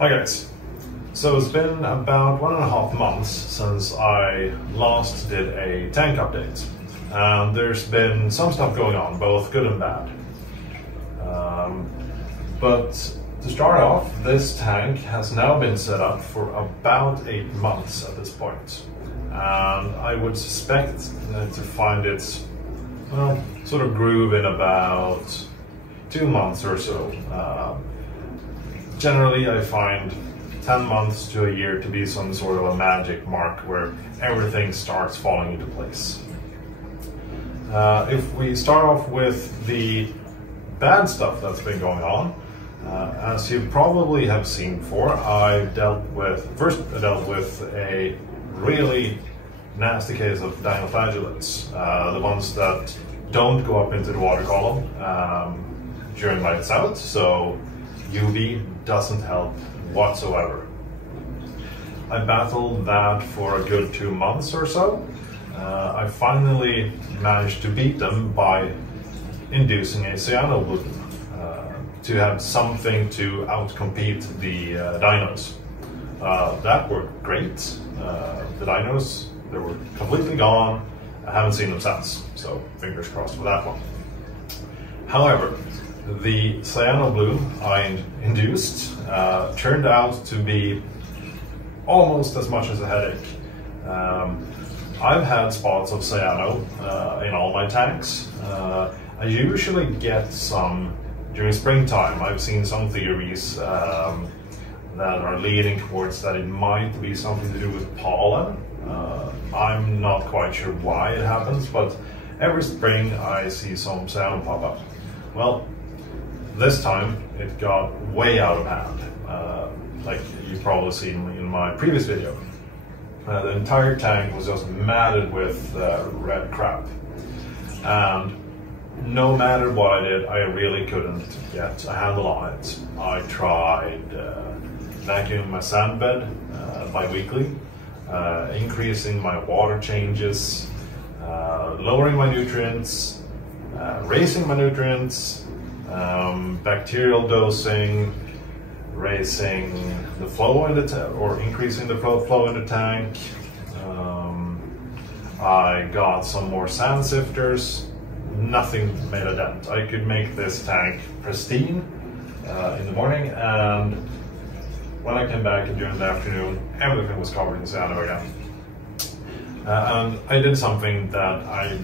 Hi guys, so it's been about 1.5 months since I last did a tank update, and there's been some stuff going on, both good and bad. But to start off, this tank has now been set up for about 8 months at this point, and I would suspect to find its sort of groove in about 2 months or so. Generally, I find 10 months to a year to be some sort of a magic mark where everything starts falling into place. If we start off with the bad stuff that's been going on, as you probably have seen before, I dealt with a really nasty case of Dinoflagellates, the ones that don't go up into the water column during lights out, so UV doesn't help whatsoever. I battled that for a good 2 months or so. I finally managed to beat them by inducing a Cyanoclean to have something to outcompete the dinos. That worked great. The dinos, they were completely gone. I haven't seen them since, so fingers crossed for that one. However, the Cyanoclean I induced turned out to be almost as much as a headache. I've had spots of cyano in all my tanks. I usually get some during springtime. I've seen some theories that are leading towards that it might be something to do with pollen. I'm not quite sure why it happens, but every spring I see some cyano pop up. Well, this time it got way out of hand, like you've probably seen in my previous video. The entire tank was just matted with red crap, and no matter what I did, I really couldn't get a handle on it. I tried vacuuming my sand bed bi-weekly, increasing my water changes, lowering my nutrients, raising my nutrients, bacterial dosing, raising the flow in the or increasing the flow in the tank. I got some more sand sifters. Nothing made a dent. I could make this tank pristine in the morning, and when I came back during the afternoon, everything was covered in cyano again. And I did something that I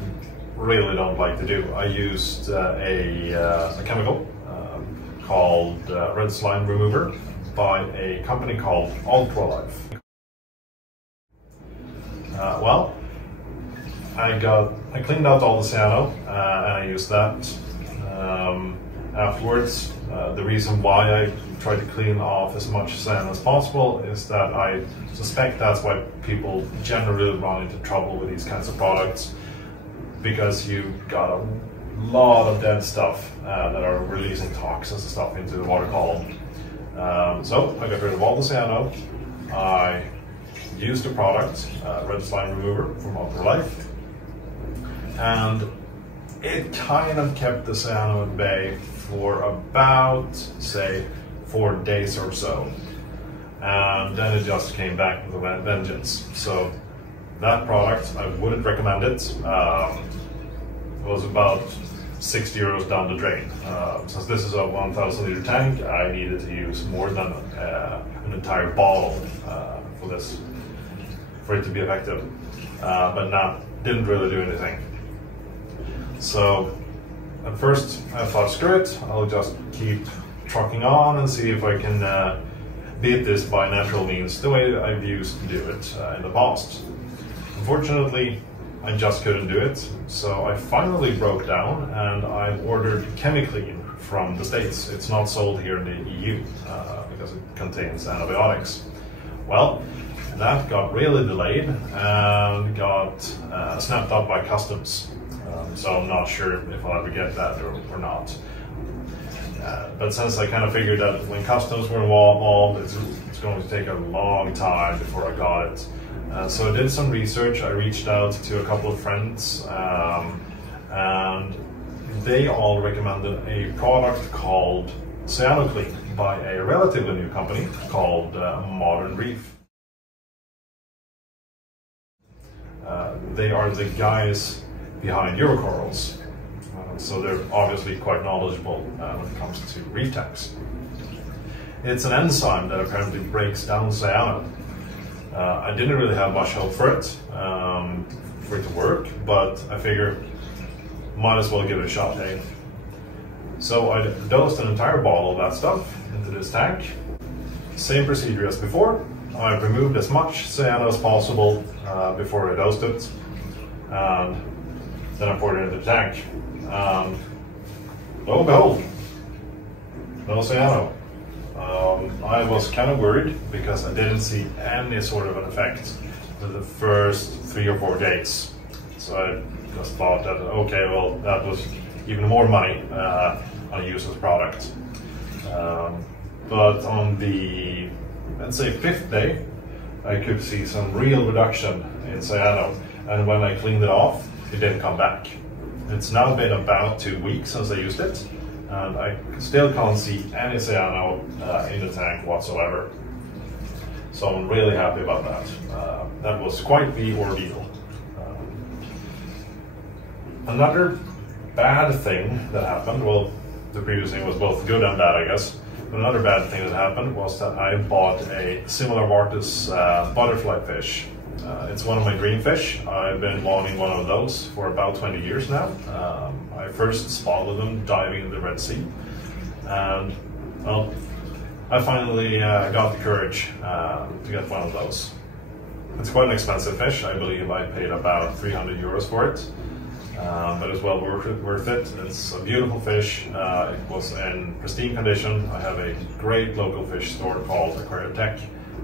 really don't like to do. I used a chemical called red slime remover by a company called Ultralife. Well, I cleaned out all the cyano and I used that. Afterwards, the reason why I tried to clean off as much cyano as possible is that I suspect that's why people generally run into trouble with these kinds of products, because you've got a lot of dead stuff that are releasing toxins and stuff into the water column. So I got rid of all the cyano. I used the product, red slime remover from Ultralife, and it kind of kept the cyano at bay for about, say, 4 days or so, and then it just came back with a vengeance. So that product, I wouldn't recommend it. It was about 60 euros down the drain. Since this is a 1,000 liter tank, I needed to use more than an entire bottle for it to be effective, but didn't really do anything. So at first I thought, screw it, I'll just keep trucking on and see if I can beat this by natural means, the way I've used to do it in the past. Unfortunately, I just couldn't do it, so I finally broke down and I ordered Cyanoclean from the States. It's not sold here in the EU because it contains antibiotics. Well, that got really delayed and got snapped up by customs. So I'm not sure if I'll ever get that or not. But since I kind of figured that when customs were involved, it's going to take a long time before I got it. So I did some research. I reached out to a couple of friends, and they all recommended a product called Cyanoclean by a relatively new company called Modern Reef. They are the guys behind Eurocorals, so they're obviously quite knowledgeable when it comes to reef tanks. It's an enzyme that apparently breaks down cyano. I didn't really have much hope for it to work, but I figure might as well give it a shot, hey? So I dosed an entire bottle of that stuff into this tank. Same procedure as before. I removed as much cyano as possible before I dosed it, and then I poured it into the tank. And lo and behold, no cyano. I was kind of worried because I didn't see any sort of an effect for the first 3 or 4 days. So I just thought that, okay, well, that was even more money on a useless product. But on the, let's say, 5th day, I could see some real reduction in cyano. And when I cleaned it off, it didn't come back. It's now been about 2 weeks since I used it, and I still can't see any cyano in the tank whatsoever. So I'm really happy about that. That was quite the ordeal. Another bad thing that happened, well, the previous thing was both good and bad, I guess. But another bad thing that happened was that I bought a similar Vartus butterfly fish. It's one of my dream fish. I've been wanting one of those for about 20 years now. I first spotted them diving in the Red Sea, and well, I finally got the courage to get one of those. It's quite an expensive fish. I believe I paid about 300 euros for it, but it's well worth it. It's a beautiful fish. It was in pristine condition. I have a great local fish store called Aquariotech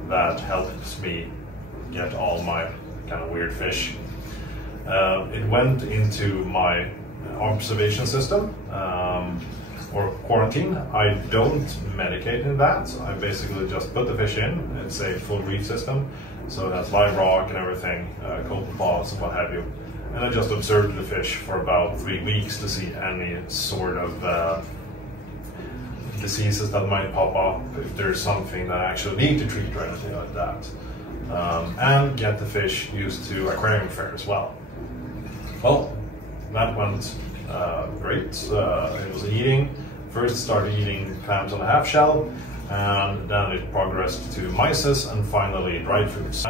that helps me get all my kind of weird fish. It went into my observation system or quarantine. I don't medicate in that. I basically just put the fish in. It's a full reef system, so it has live rock and everything, copepods and what have you. And I just observed the fish for about 3 weeks to see any sort of diseases that might pop up, if there's something that I actually need to treat or anything like that. And get the fish used to aquarium fare as well. Well, that went great. It was eating. First started eating clams on a half shell, and then it progressed to mysis and finally dried foods.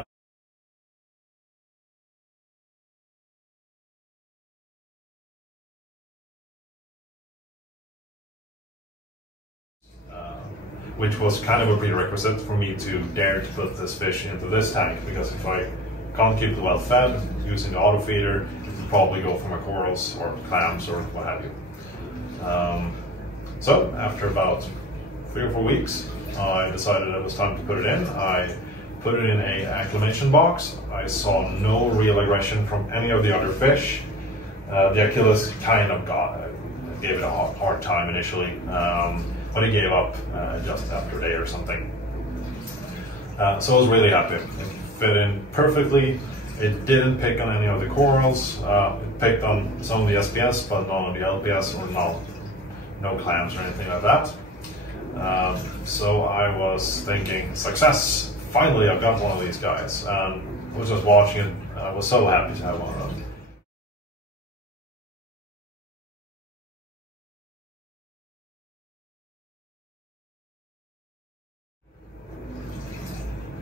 Which was kind of a prerequisite for me to dare to put this fish into this tank, because if I can't keep it well fed using the auto feeder, it would probably go for my corals or clams or what have you. So after about 3 or 4 weeks, I decided it was time to put it in. I put it in a acclimation box. I saw no real aggression from any of the other fish. The Achilles kind of gave it a hard time initially. But he gave up just after a day or something. So I was really happy. It fit in perfectly. It didn't pick on any of the corals. It picked on some of the SPS, but none of the LPS, or no clams or anything like that. So I was thinking, success! Finally, I've got one of these guys. And I was just watching it. I was so happy to have one of them.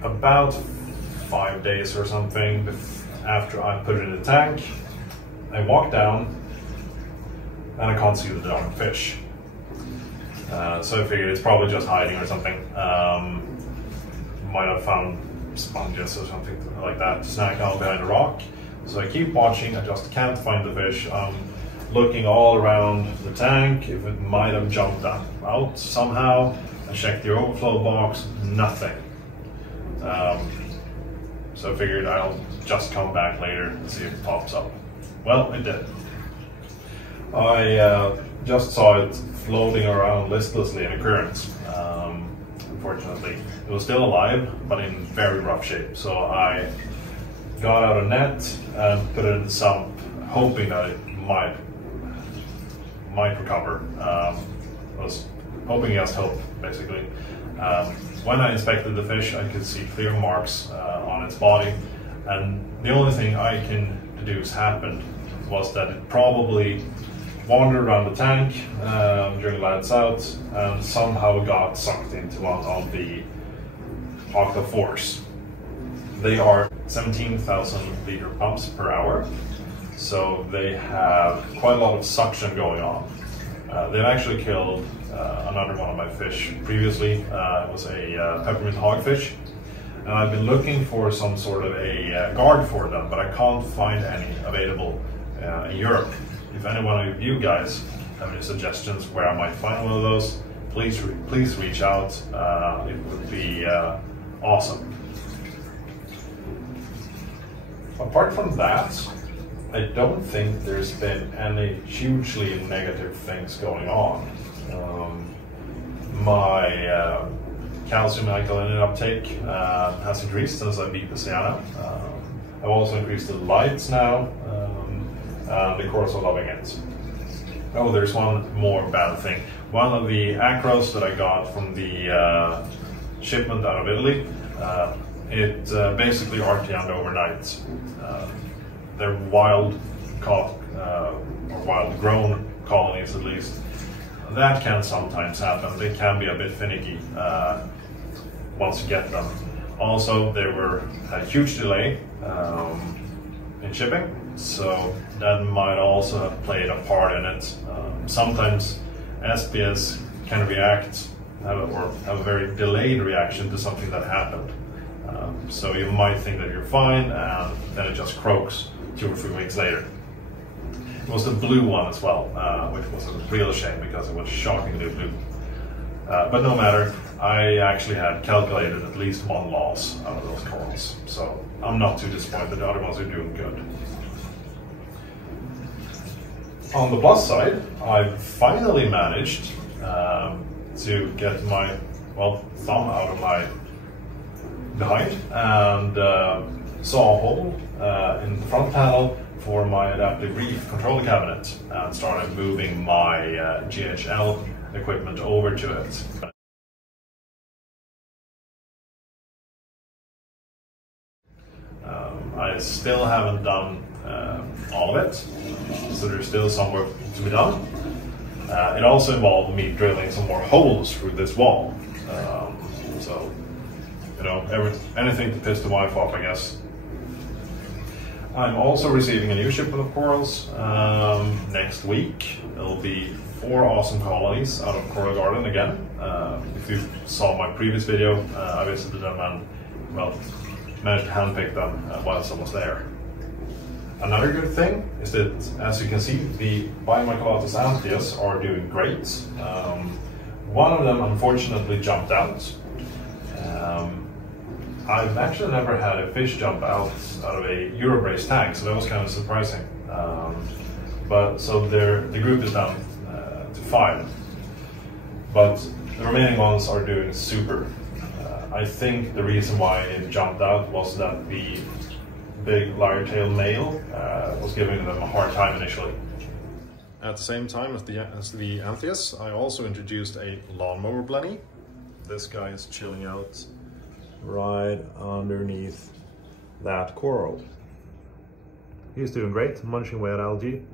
About 5 days or something after I put it in the tank, I walk down and I can't see the darn fish. So I figured it's probably just hiding or something. Might have found sponges or something like that to snack out behind a rock. So I keep watching, I just can't find the fish. I'm looking all around the tank if it might have jumped out somehow. I checked the overflow box, nothing. So I figured I'll just come back later and see if it pops up. Well, it did. I just saw it floating around listlessly in a current. Unfortunately, it was still alive, but in very rough shape. So I got out a net and put it in the sump, hoping that it might recover. I was hoping against hope, basically. When I inspected the fish, I could see clear marks on its body, and the only thing I can deduce happened was that it probably wandered around the tank during lights out and somehow got sucked into one of the octophores. They are 17,000 liter pumps per hour, so they have quite a lot of suction going on. They've actually killed another one of my fish previously. It was a peppermint hogfish, and I've been looking for some sort of a guard for them, but I can't find any available in Europe. If any one of you guys have any suggestions where I might find one of those, please reach out. It would be awesome. Apart from that, I don't think there's been any hugely negative things going on. My calcium and alkalinity uptake has increased since I beat the cyano. I've also increased the lights now, and the course are loving it. Oh, there's one more bad thing. One of the acros that I got from the shipment out of Italy, it basically RTM'd overnight. They're wild caught, or wild grown colonies at least. That can sometimes happen. They can be a bit finicky once you get them. Also, they had a huge delay in shipping, so that might also have played a part in it. Sometimes SPS can react or have a very delayed reaction to something that happened. So you might think that you're fine, and then it just croaks 2 or 3 weeks later. It was the blue one as well, which was a real shame because it was shockingly blue. But no matter, I actually had calculated at least 1 loss out of those corals, so I'm not too disappointed. The other ones are doing good. On the plus side, I've finally managed to get my thumb out of my behind and saw a hole in the front panel for my adaptive reef control cabinet and started moving my GHL equipment over to it. I still haven't done all of it, so there's still some work to be done. It also involved me drilling some more holes through this wall. So, you know, anything to piss the wife off, I guess. I'm also receiving a new shipment of corals next week. It'll be 4 awesome colonies out of Coral Garden again. If you saw my previous video, I visited them and, managed to handpick them whilst I was there. Another good thing is that, as you can see, the Biomycolatus anthias are doing great. One of them unfortunately jumped out. I've actually never had a fish jump out of a Eurobrace tank, so that was kind of surprising. So the group is down to 5, but the remaining ones are doing super. I think the reason why it jumped out was that the big lyre-tailed male was giving them a hard time initially. At the same time as the anthias, I also introduced a lawnmower blenny. This guy is chilling out right underneath that coral. He's doing great, munching away at algae,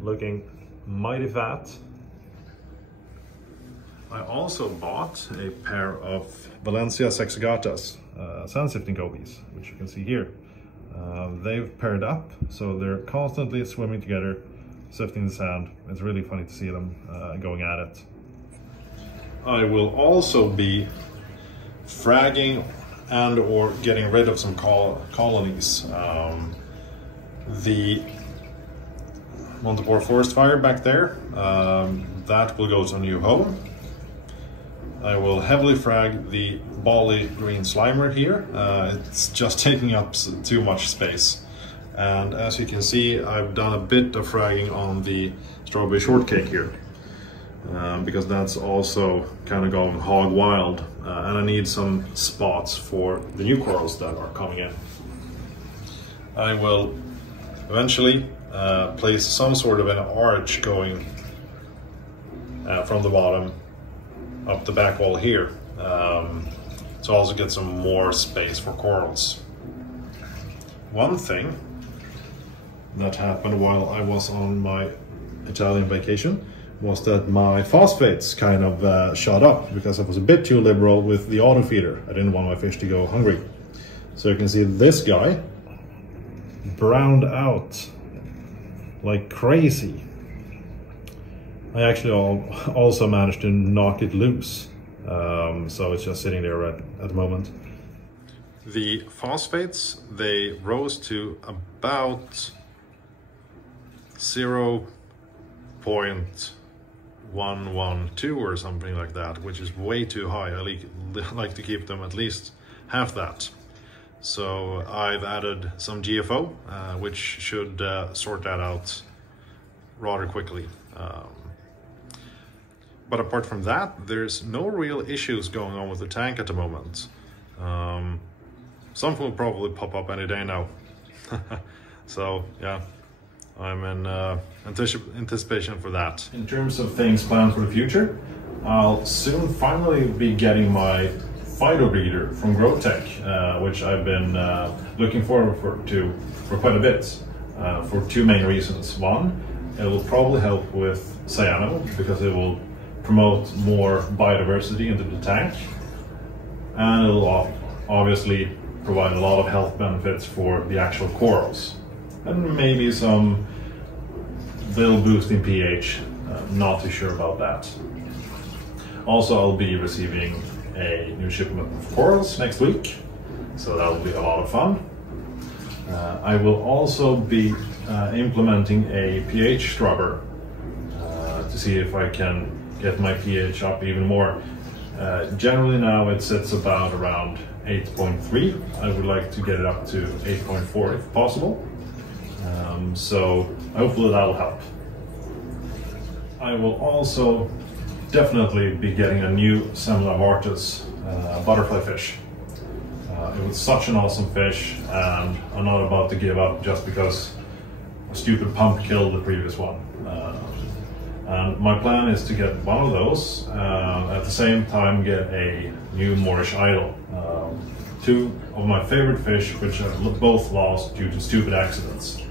looking mighty fat. I also bought a pair of Valencia sexagatas, sand sifting gobies, which you can see here. They've paired up, so they're constantly swimming together, sifting the sand. It's really funny to see them going at it. I will also be fragging and or getting rid of some colonies. The Monteport forest fire back there, that will go to a new home. I will heavily frag the Bali green slimer here. It's just taking up too much space. And as you can see, I've done a bit of fragging on the strawberry shortcake here. Because that's also kind of going hog wild, and I need some spots for the new corals that are coming in. I will eventually place some sort of an arch going from the bottom up the back wall here, to also get some more space for corals. One thing that happened while I was on my Italian vacation was that my phosphates kind of shot up because I was a bit too liberal with the auto feeder. I didn't want my fish to go hungry. So you can see this guy browned out like crazy. I actually also managed to knock it loose. So it's just sitting there at the moment. The phosphates, they rose to about 0.112 or something like that, which is way too high. I like to keep them at least half that. So I've added some GFO, which should sort that out rather quickly. But apart from that, there's no real issues going on with the tank at the moment. Something will probably pop up any day now. So yeah, I'm in anticipation for that. In terms of things planned for the future, I'll soon finally be getting my phyto breeder from Growtech, which I've been looking forward to for quite a bit, for two main reasons. One, it will probably help with cyano because it will promote more biodiversity into the tank, and it will obviously provide a lot of health benefits for the actual corals, and maybe some little boost in pH. Not too sure about that. Also, I'll be receiving a new shipment of corals next week, so that will be a lot of fun. I will also be implementing a pH scrubber to see if I can get my pH up even more. Generally now it sits about around 8.3. I would like to get it up to 8.4 if possible. So hopefully that will help. I will also definitely be getting a new Semla Martis butterfly fish. It was such an awesome fish, and I'm not about to give up just because a stupid pump killed the previous one. And my plan is to get one of those, at the same time get a new Moorish idol. Two of my favorite fish, which are both lost due to stupid accidents.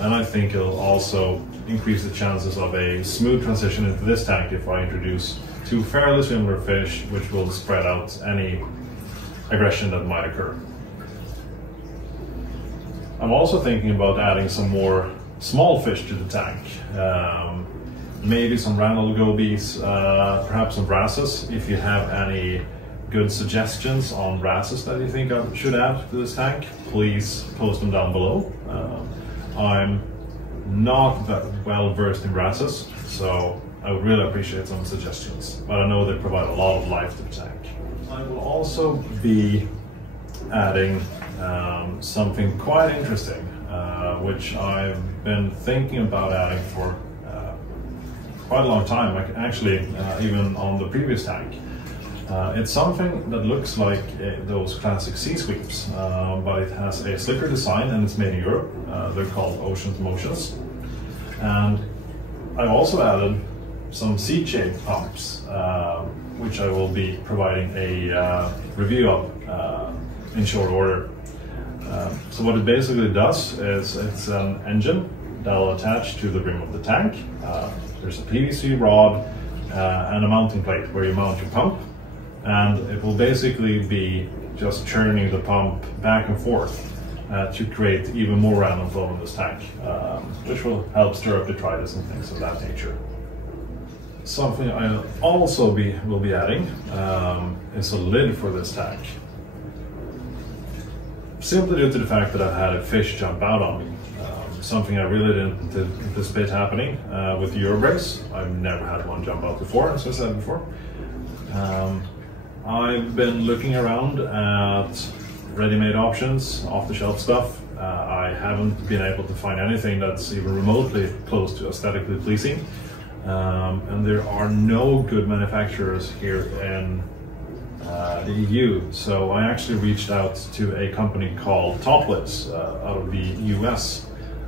And I think it'll also increase the chances of a smooth transition into this tank if I introduce two fairly similar fish, which will spread out any aggression that might occur. I'm also thinking about adding some more small fish to the tank. Maybe some Randall gobies, perhaps some wrasses. If you have any good suggestions on wrasses that you think I should add to this tank, please post them down below. I'm not that well versed in wrasses, so I would really appreciate some suggestions. But I know they provide a lot of life to the tank. I will also be adding something quite interesting, which I've been thinking about adding for quite a long time, like actually even on the previous tank. It's something that looks like those classic sea sweeps, but it has a slicker design and it's made in Europe. They're called Ocean Motions. And I've also added some seed-shaped pumps, which I will be providing a review of in short order. So what it basically does is it's an engine that will attach to the rim of the tank. There's a PVC rod and a mounting plate where you mount your pump, and it will basically be just churning the pump back and forth to create even more random flow in this tank, which will help stir up detritus and things of that nature. Something I also will be adding is a lid for this tank. Simply due to the fact that I've had a fish jump out on me. Something I really didn't anticipate happening with the Eurobrace. I've never had one jump out before, as I said before. I've been looking around at ready-made options, off-the-shelf stuff. I haven't been able to find anything that's even remotely close to aesthetically pleasing. And there are no good manufacturers here in the EU. So I actually reached out to a company called Topless out of the US.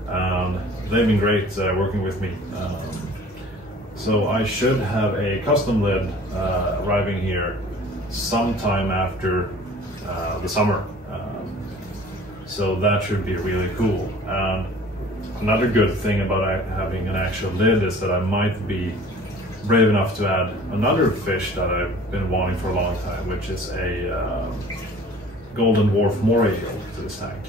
And they've been great working with me. So I should have a custom lid arriving here sometime after the summer. So that should be really cool. Another good thing about having an actual lid is that I might be brave enough to add another fish that I've been wanting for a long time, which is a golden dwarf moray eel to this tank.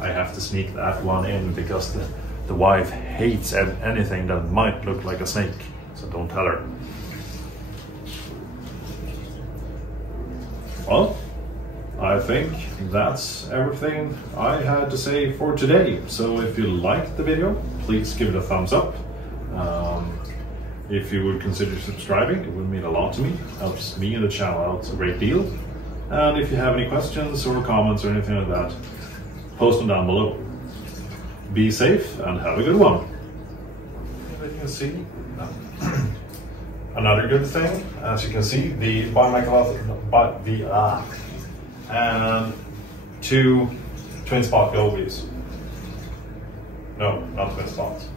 I have to sneak that one in because the wife hates anything that might look like a snake, so don't tell her. Well, I think that's everything I had to say for today. So if you liked the video, please give it a thumbs up. If you would consider subscribing, it would mean a lot to me. Helps me and the channel out a great deal. And if you have any questions or comments or anything like that, post them down below. Be safe and have a good one. As you can see, another good thing, as you can see, the and 2 twin spot gobies. No, not twin spots.